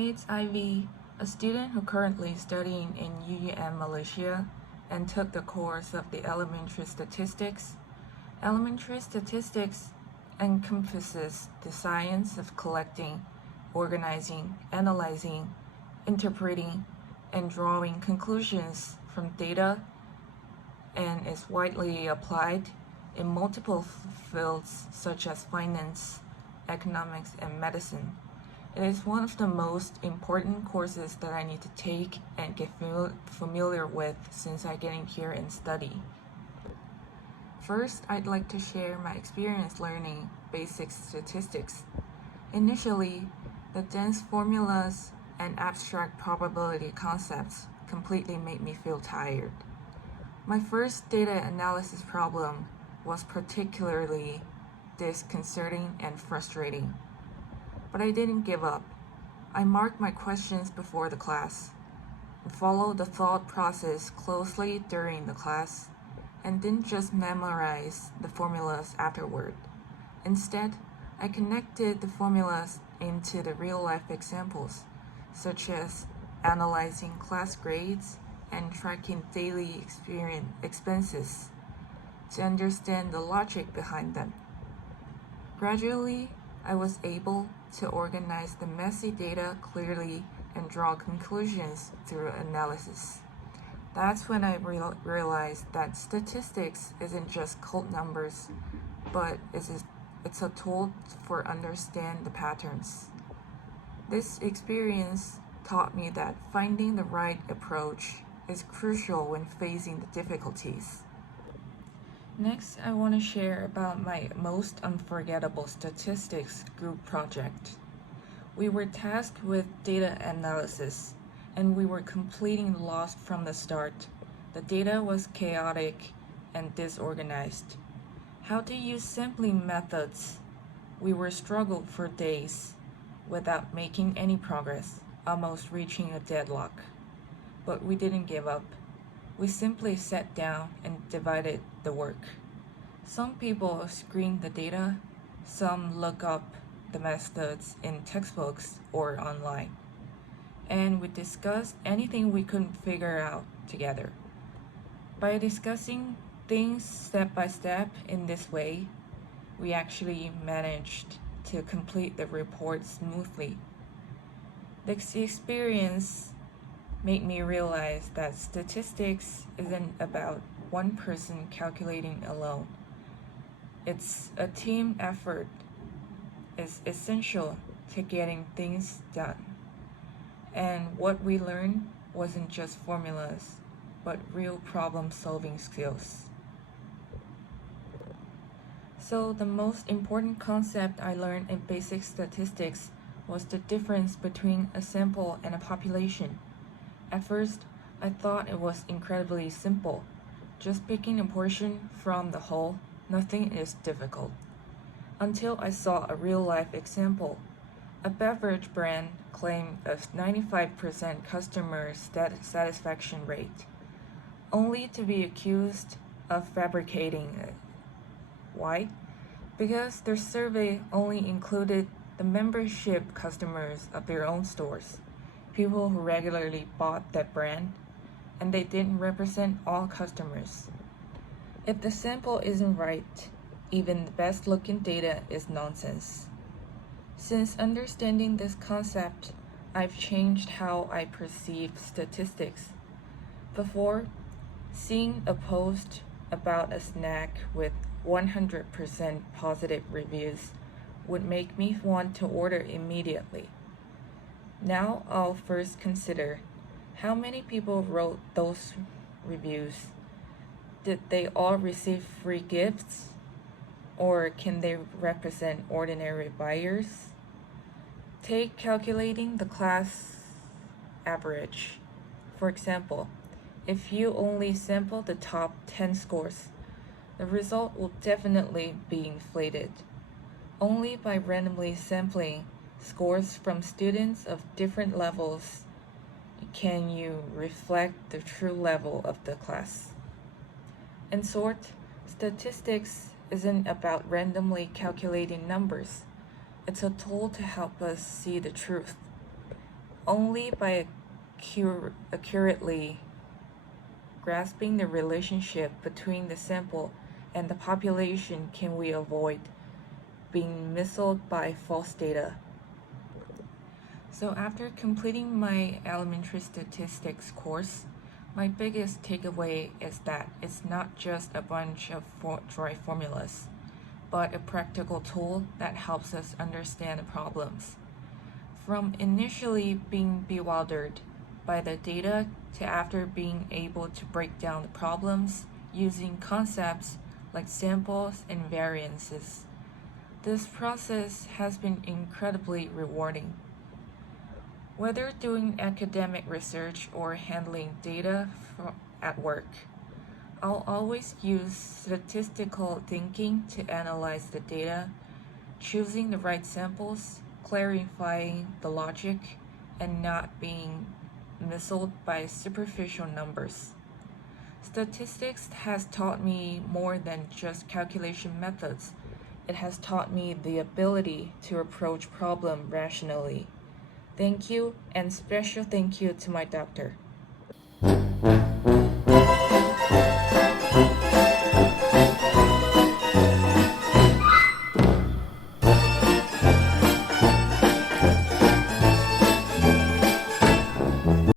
Hey, it's Ivy, a student who currently studying in UUM Malaysia and took the course of the elementary statistics. Elementary statistics encompasses the science of collecting, organizing, analyzing, interpreting, and drawing conclusions from data and is widely applied in multiple fields such as finance, economics, and medicine. It is one of the most important courses that I need to take and get familiar with since I get in here and study. First, I'd like to share my experience learning basic statistics. Initially, the dense formulas and abstract probability concepts completely made me feel tired. My first data analysis problem was particularly disconcerting and frustrating. But I didn't give up. I marked my questions before the class, followed the thought process closely during the class, and didn't just memorize the formulas afterward. Instead, I connected the formulas into the real-life examples, such as analyzing class grades and tracking daily expenses to understand the logic behind them. Gradually, I was able to organize the messy data clearly and draw conclusions through analysis. That's when I realized that statistics isn't just cold numbers, but it's a tool for understand the patterns. This experience taught me that finding the right approach is crucial when facing the difficulties. Next, I want to share about my most unforgettable statistics group project. We were tasked with data analysis, and we were completely lost from the start. The data was chaotic and disorganized. How to use sampling methods? We were struggled for days without making any progress, almost reaching a deadlock. But we didn't give up. We simply sat down and divided the work. Some people screen the data, some look up the methods in textbooks or online. And we discussed anything we couldn't figure out together. By discussing things step by step in this way, we actually managed to complete the report smoothly. This experience made me realize that statistics isn't about one person calculating alone. It's a team effort. It's essential to getting things done. And what we learned wasn't just formulas, but real problem-solving skills. So the most important concept I learned in basic statistics was the difference between a sample and a population. At first, I thought it was incredibly simple. Just picking a portion from the whole, nothing is difficult. Until I saw a real-life example. A beverage brand claimed a 95% customer satisfaction rate, only to be accused of fabricating it. Why? Because their survey only included the membership customers of their own stores, people who regularly bought that brand, and they didn't represent all customers. If the sample isn't right, even the best looking data is nonsense. Since understanding this concept, I've changed how I perceive statistics. Before, seeing a post about a snack with 100% positive reviews would make me want to order immediately. Now I'll first consider how many people wrote those reviews. Did they all receive free gifts? Or can they represent ordinary buyers? Take calculating the class average. For example, if you only sample the top 10 scores, the result will definitely be inflated. Only by randomly sampling scores from students of different levels can you reflect the true level of the class. In short, statistics isn't about randomly calculating numbers. It's a tool to help us see the truth. Only by accurately grasping the relationship between the sample and the population can we avoid being misled by false data. So after completing my elementary statistics course, my biggest takeaway is that it's not just a bunch of dry formulas, but a practical tool that helps us understand the problems. From initially being bewildered by the data to after being able to break down the problems using concepts like samples and variances, this process has been incredibly rewarding. Whether doing academic research or handling data at work, I'll always use statistical thinking to analyze the data, choosing the right samples, clarifying the logic, and not being misled by superficial numbers. Statistics has taught me more than just calculation methods. It has taught me the ability to approach problem rationally. Thank you, and special thank you to my doctor.